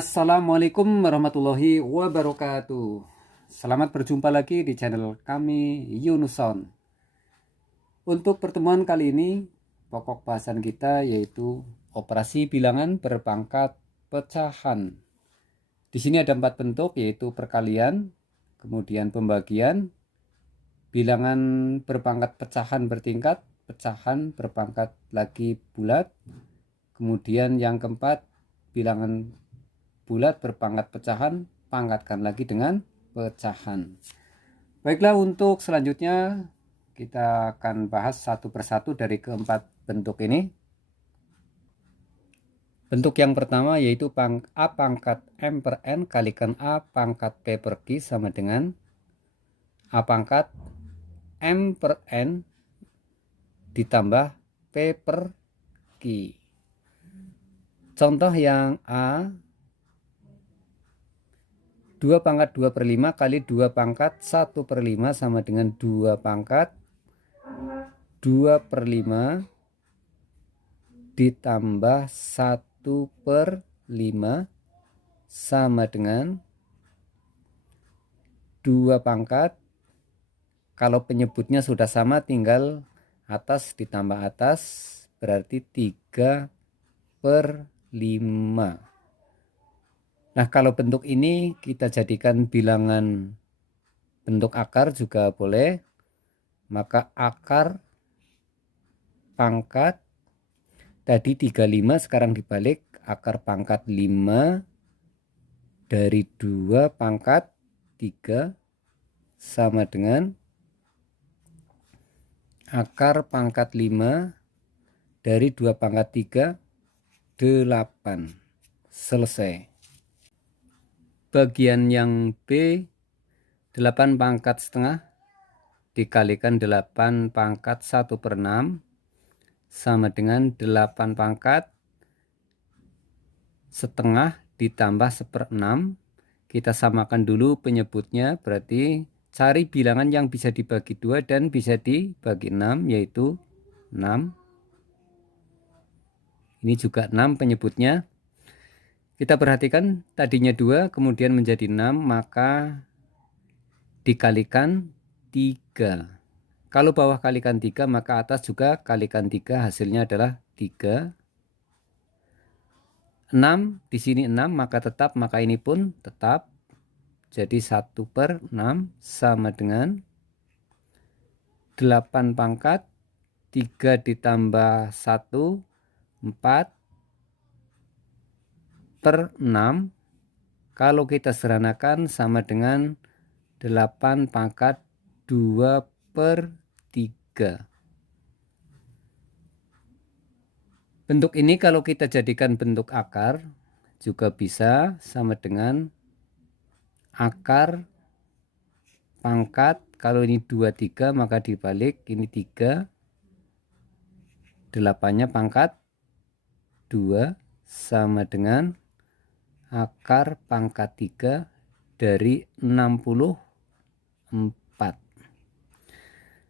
Assalamualaikum warahmatullahi wabarakatuh. Selamat berjumpa lagi di channel kami Yunuson. Untuk pertemuan kali ini, pokok bahasan kita yaitu operasi bilangan berpangkat pecahan. Di sini ada 4 bentuk, yaitu perkalian, kemudian pembagian, bilangan berpangkat pecahan bertingkat, pecahan berpangkat lagi bulat, kemudian yang keempat bilangan bulat berpangkat pecahan, pangkatkan lagi dengan pecahan. Baiklah, untuk selanjutnya kita akan bahas satu persatu dari keempat bentuk ini. Bentuk yang pertama yaitu A pangkat M per N kalikan A pangkat P per Q sama dengan A pangkat M per N ditambah P per Q. Contoh yang A, 2 pangkat 2 per 5 kali 2 pangkat 1 per 5 sama dengan 2 pangkat 2 per 5 ditambah 1 per 5 sama dengan 2 pangkat. Kalau penyebutnya sudah sama tinggal atas ditambah atas, berarti 3 per 5. Nah, kalau bentuk ini kita jadikan bilangan bentuk akar juga boleh. Maka akar pangkat tadi 35, sekarang dibalik, akar pangkat 5 dari 2 pangkat 3 sama dengan akar pangkat 5 dari 2 pangkat 3, 8. Selesai. Bagian yang B, 8 pangkat setengah dikalikan 8 pangkat 1 per 6 sama dengan 8 pangkat setengah ditambah 1/6. Kita samakan dulu penyebutnya, berarti cari bilangan yang bisa dibagi 2 dan bisa dibagi 6, yaitu 6. Ini juga 6 penyebutnya. Kita perhatikan tadinya 2 kemudian menjadi 6, maka dikalikan 3. Kalau bawah kalikan 3 maka atas juga kalikan 3, hasilnya adalah 3. 6 di sini 6 maka tetap, maka ini pun tetap. Jadi 1 per 6 sama dengan 8 pangkat 3 ditambah 1, 4 per 6. Kalau kita sederhanakan sama dengan 8 pangkat 2 per 3. Bentuk ini kalau kita jadikan bentuk akar juga bisa sama dengan akar pangkat, kalau ini 2, 3 maka dibalik, ini 3, 8-nya pangkat 2 sama dengan akar pangkat 3 dari 64.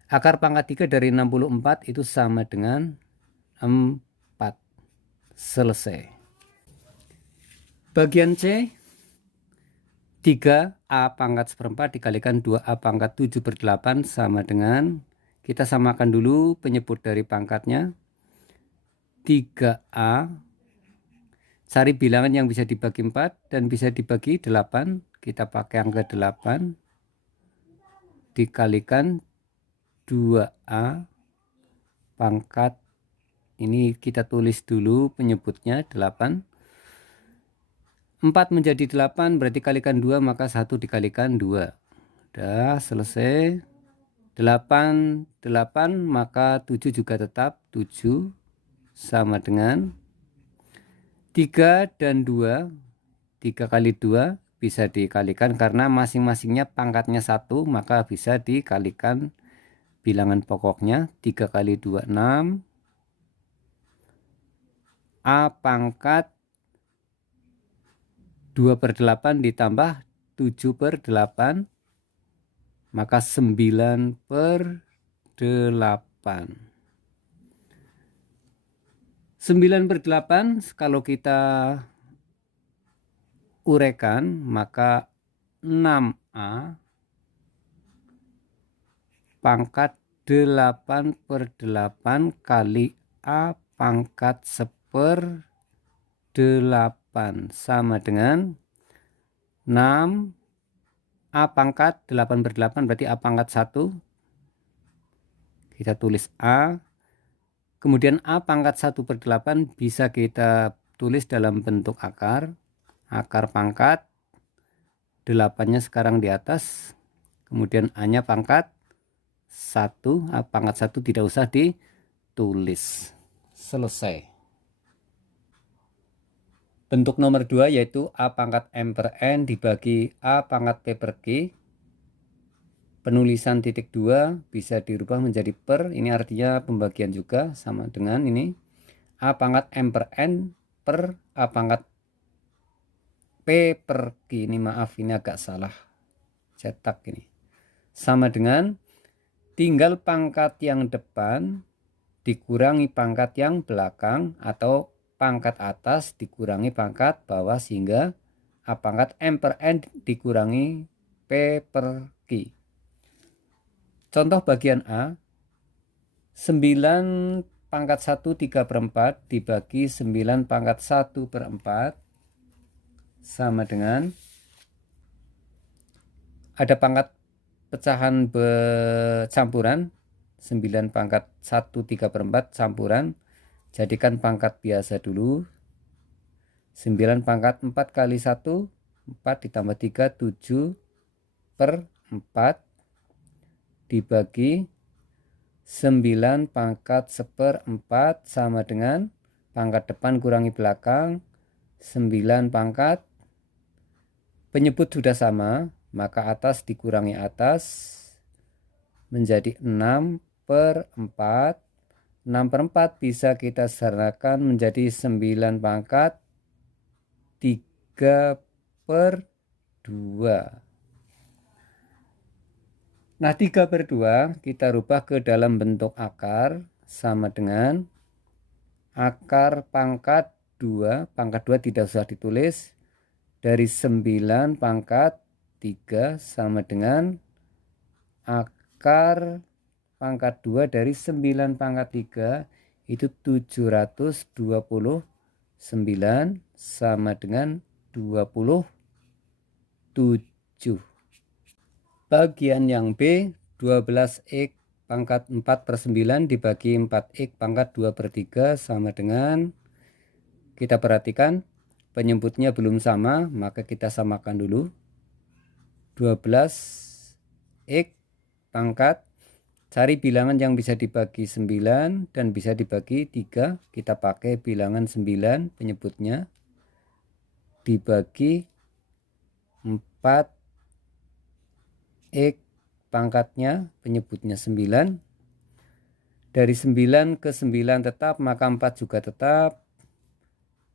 Akar pangkat 3 dari 64 itu sama dengan 4. Selesai. Bagian C, 3A pangkat 1/4 dikalikan 2A pangkat 7 per 8 sama dengan, kita samakan dulu penyebut dari pangkatnya, 3A. Cari bilangan yang bisa dibagi 4 dan bisa dibagi 8. Kita pakai angka 8 dikalikan 2A pangkat, ini kita tulis dulu penyebutnya 8. 4 menjadi 8 berarti kalikan 2 maka 1 dikalikan 2. Udah selesai. 8 maka 7 juga tetap 7 sama dengan 3 dan 2. 3 kali 2 bisa dikalikan karena masing-masingnya pangkatnya 1, maka bisa dikalikan bilangan pokoknya. 3 kali 2, 6. A pangkat 2 per 8 ditambah 7 per 8, maka 9 per 8. 9 per 8 kalau kita uraikan, maka 6A pangkat 8/8 kali A pangkat 1/8 sama dengan 6 A pangkat 8/8 berarti A pangkat 1. Kita tulis A. Kemudian A pangkat 1/8 bisa kita tulis dalam bentuk akar. Akar pangkat 8-nya sekarang di atas. Kemudian A-nya pangkat 1. A pangkat 1 tidak usah ditulis. Selesai. Bentuk nomor 2 yaitu A pangkat M per N dibagi A pangkat P per Q. Penulisan titik 2 bisa dirubah menjadi per, ini artinya pembagian juga sama dengan ini. A pangkat M per N per A pangkat P per Q. Ini maaf, ini agak salah cetak ini. Sama dengan tinggal pangkat yang depan dikurangi pangkat yang belakang atau pangkat atas dikurangi pangkat bawah sehingga A pangkat M per N dikurangi P per Q. Contoh bagian A, 9 pangkat 1 3/4 dibagi 9 pangkat 1/4 sama dengan, ada pangkat pecahan campuran, 9 pangkat 1 3/4 campuran, jadikan pangkat biasa dulu. 9 pangkat 4 kali 1, 4 ditambah 3, 7/4 dibagi 9 pangkat 1/4 sama dengan pangkat depan kurangi belakang, 9 pangkat, penyebut sudah sama, maka atas dikurangi atas menjadi 6/4. 6/4 bisa kita sederhanakan menjadi 9 pangkat 3/2. Nah, 3/2 kita rubah ke dalam bentuk akar sama dengan akar pangkat 2. Pangkat 2 tidak usah ditulis. Dari 9 pangkat 3 sama dengan akar pangkat 2 dari 9 pangkat 3 itu 729 sama dengan 27. Bagian yang B, 12x pangkat 4/9 dibagi 4x pangkat 2/3 sama dengan, kita perhatikan penyebutnya belum sama, maka kita samakan dulu. 12x pangkat, cari bilangan yang bisa dibagi 9 dan bisa dibagi 3. Kita pakai bilangan 9 penyebutnya, dibagi 4 X pangkatnya penyebutnya 9. Dari 9 ke 9 tetap, maka 4 juga tetap.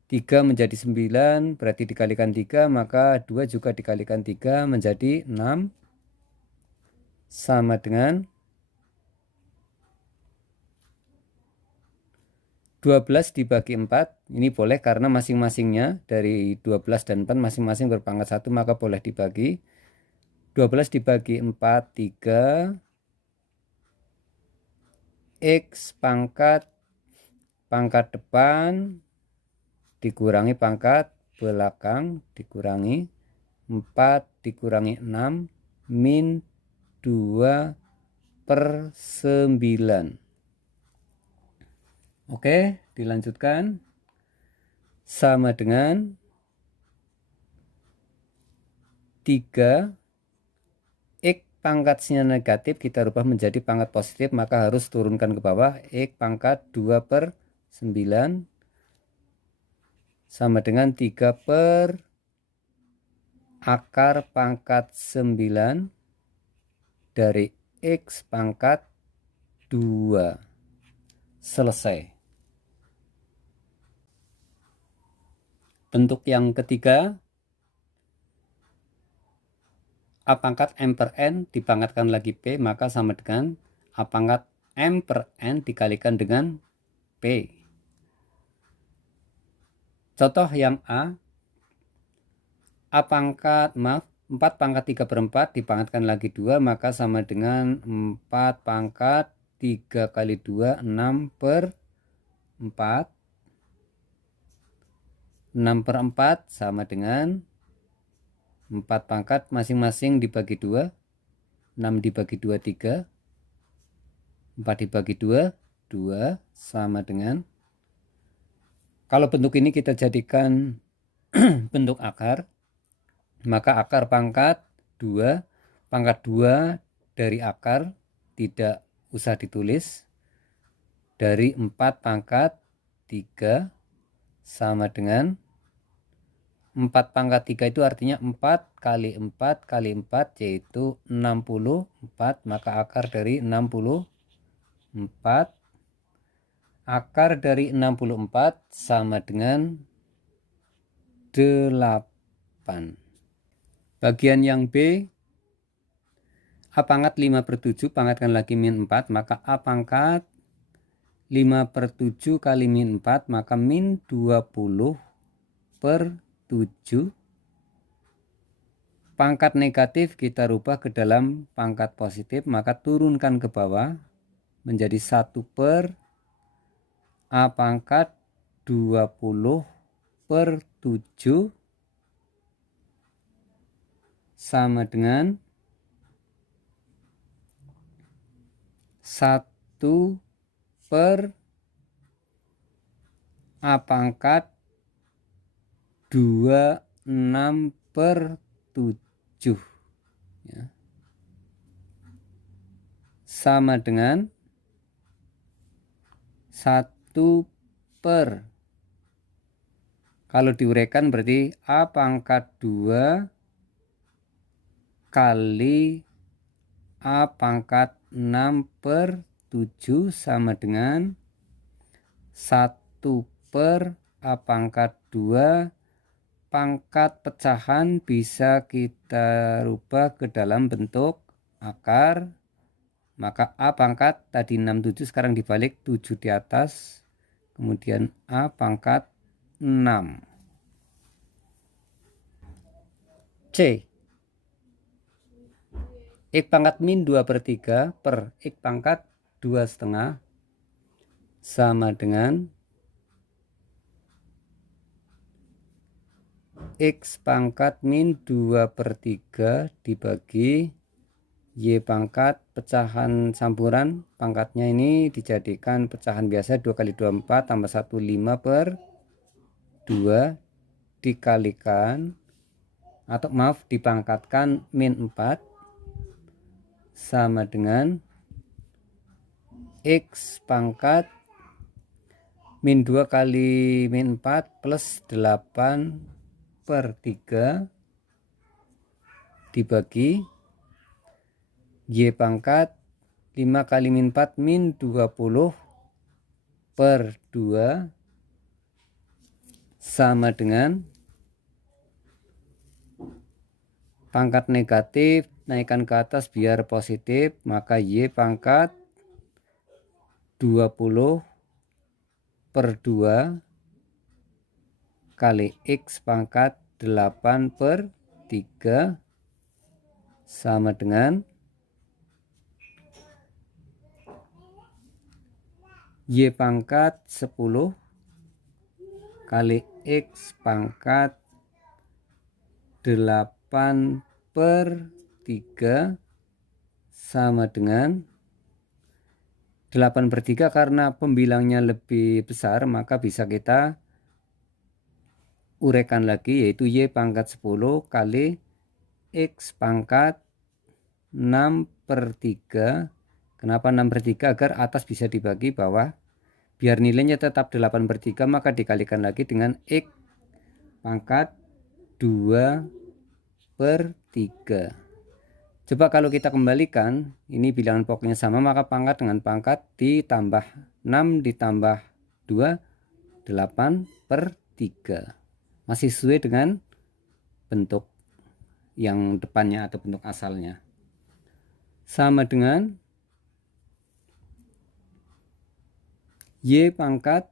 3 menjadi 9 berarti dikalikan 3, maka 2 juga dikalikan 3 menjadi 6 sama dengan 12 dibagi 4. Ini boleh karena masing-masingnya dari 12 dan 4 masing-masing berpangkat 1, maka boleh dibagi. 12 dibagi 4, 3. X pangkat depan dikurangi pangkat belakang dikurangi 4 dikurangi 6 min 2/9. Oke, dilanjutkan. Sama dengan 3. X pangkatnya negatif kita rubah menjadi pangkat positif, maka harus turunkan ke bawah. X pangkat 2/9 sama dengan 3 per akar pangkat 9 dari X pangkat 2. Selesai. Bentuk yang ketiga, A pangkat M per N dipangkatkan lagi P, maka sama dengan A pangkat M per N dikalikan dengan P. Contoh yang A, A pangkat, 4 pangkat 3/4 dipangkatkan lagi 2, maka sama dengan 4 pangkat 3 kali 2, 6/4. 6/4 sama dengan 4 pangkat masing-masing dibagi 2. 6 dibagi 2, 3. 4 dibagi 2, 2 sama dengan, kalau bentuk ini kita jadikan bentuk akar, maka akar pangkat 2, pangkat 2 dari akar tidak usah ditulis, dari 4 pangkat 3 sama dengan 4 pangkat 3 itu artinya 4 kali 4 kali 4 yaitu 64, maka akar dari 64, akar dari 64 sama dengan 8. Bagian yang B, A pangkat 5/7 pangkatkan lagi min 4, maka A pangkat 5/7 kali min 4, maka min 20/7. Pangkat negatif kita rubah ke dalam pangkat positif, maka turunkan ke bawah menjadi 1/, A pangkat 20/7 sama dengan 1/, A pangkat 26/7 ya, sama dengan 1/, kalau diuraikan berarti A pangkat 2 kali A pangkat 6/7 sama dengan 1/, A pangkat 2. Pangkat pecahan bisa kita rubah ke dalam bentuk akar, maka A pangkat tadi 67 sekarang dibalik 7 di atas, kemudian A pangkat 6. C, X pangkat min 2/3 per X pangkat 2,5 sama dengan X pangkat min 2/3 dibagi Y pangkat pecahan campuran, pangkatnya ini dijadikan pecahan biasa 2 kali 2 4 tambah 1 5/2 dikalikan, atau maaf dipangkatkan min 4 sama dengan X pangkat min 2 kali min 4 plus 8/3 dibagi Y pangkat 5 kali min 4 min 20/2 sama dengan pangkat negatif naikkan ke atas biar positif, maka Y pangkat 20/2 kali X pangkat 8/3 sama dengan Y pangkat 10 kali X pangkat 8/3 sama dengan 8/3, karena pembilangnya lebih besar maka bisa kita uraikan lagi, yaitu Y pangkat 10 kali X pangkat 6/3. Kenapa 6/3? Agar atas bisa dibagi bawah, biar nilainya tetap 8/3 maka dikalikan lagi dengan X pangkat 2/3. Coba kalau kita kembalikan, ini bilangan pokoknya sama, maka pangkat dengan pangkat ditambah 6 ditambah 2, 8/3. Masih sesuai dengan bentuk yang depannya atau bentuk asalnya. Sama dengan Y pangkat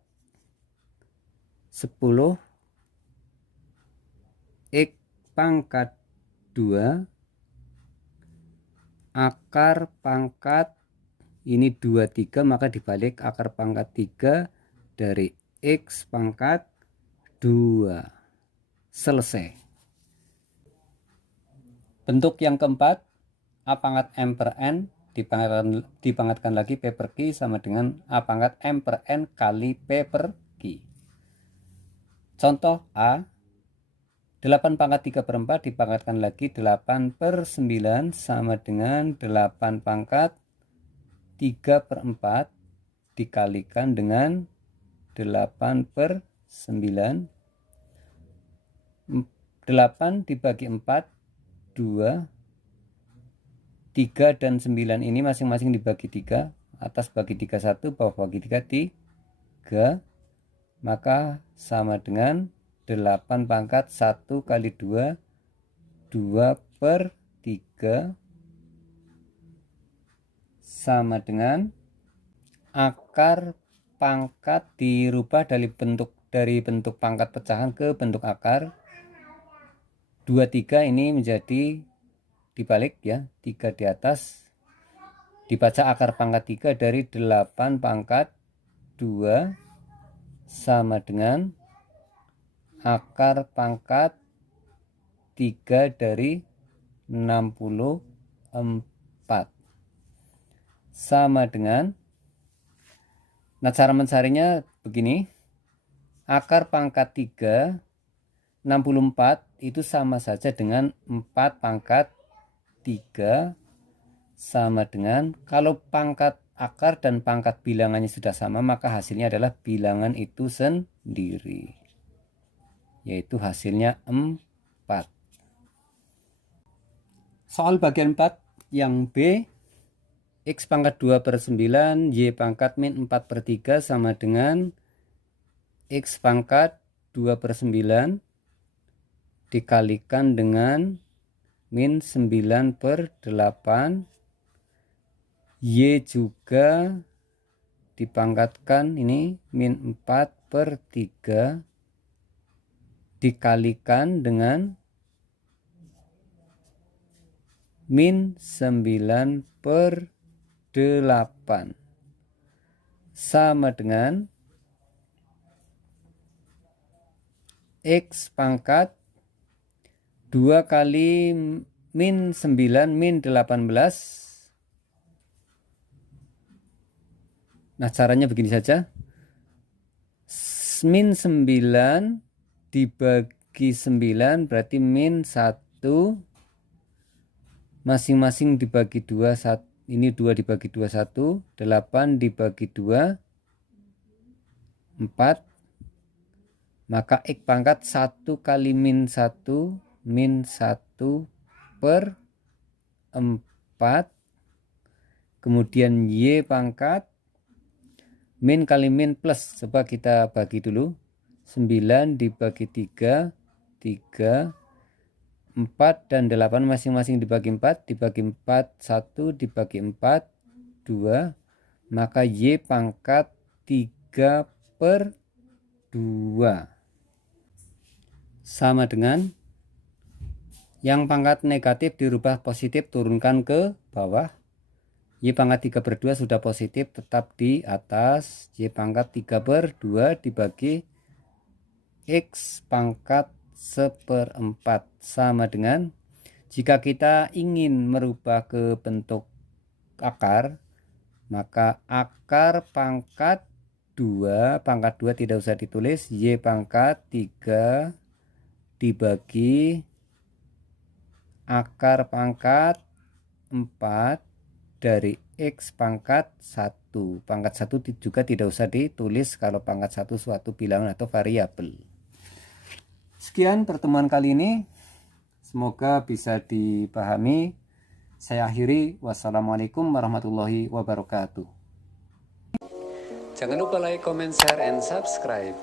10 X pangkat 2 akar pangkat ini 23, maka dibalik akar pangkat 3 dari X pangkat 2. Selesai. Bentuk yang keempat, A pangkat M per N dipangkatkan lagi P per Q sama dengan A pangkat M per N kali P per Q. Contoh A, 8 pangkat 3 per 4 dipangkatkan lagi 8 per 9 sama dengan 8 pangkat 3 per 4 dikalikan dengan 8 per 9. 8 dibagi 4, 2. 3 dan 9 ini masing-masing dibagi 3. Atas bagi 3 1, bawah bagi 3 3. Maka sama dengan 8 pangkat 1 kali 2, 2 per 3 sama dengan akar pangkat dirubah dari bentuk pangkat pecahan ke bentuk akar. 23 ini menjadi dibalik ya, 3 di atas, dibaca akar pangkat 3 dari 8 pangkat 2 sama dengan akar pangkat 3 dari 64 sama dengan, nah cara mencarinya begini, akar pangkat 3 64 itu sama saja dengan 4 pangkat 3 sama dengan, kalau pangkat akar dan pangkat bilangannya sudah sama maka hasilnya adalah bilangan itu sendiri, yaitu hasilnya 4. Soal bagian 4 yang B, X pangkat 2 per 9 Y pangkat min 4 per 3 sama dengan X pangkat 2 per 9 dikalikan dengan min 9 per 8, Y juga dipangkatkan ini min 4 per 3 dikalikan dengan min 9 per 8 sama dengan X pangkat 2 kali min 9 min 18. Nah caranya begini saja, min 9 dibagi 9 berarti min 1, masing-masing dibagi 2, ini 2 dibagi 2 1, 8 dibagi 2 4, maka X pangkat 1 kali min 1 per 4, kemudian Y pangkat min kali min plus, coba kita bagi dulu, 9 dibagi 3 3, 4 dan 8 masing-masing dibagi 4, dibagi 4 1, dibagi 4 2, maka Y pangkat 3 per 2 sama dengan, yang pangkat negatif dirubah positif turunkan ke bawah, Y pangkat 3 per 2 sudah positif tetap di atas, Y pangkat 3 per 2 dibagi X pangkat 1/4 sama dengan, jika kita ingin merubah ke bentuk akar, maka akar pangkat 2 tidak usah ditulis, Y pangkat 3 dibagi akar pangkat 4 dari X pangkat 1. Pangkat 1 juga tidak usah ditulis kalau pangkat 1 suatu bilangan atau variabel. Sekian pertemuan kali ini, semoga bisa dipahami. Saya akhiri, wassalamualaikum warahmatullahi wabarakatuh. Jangan lupa like, comment, share, and subscribe.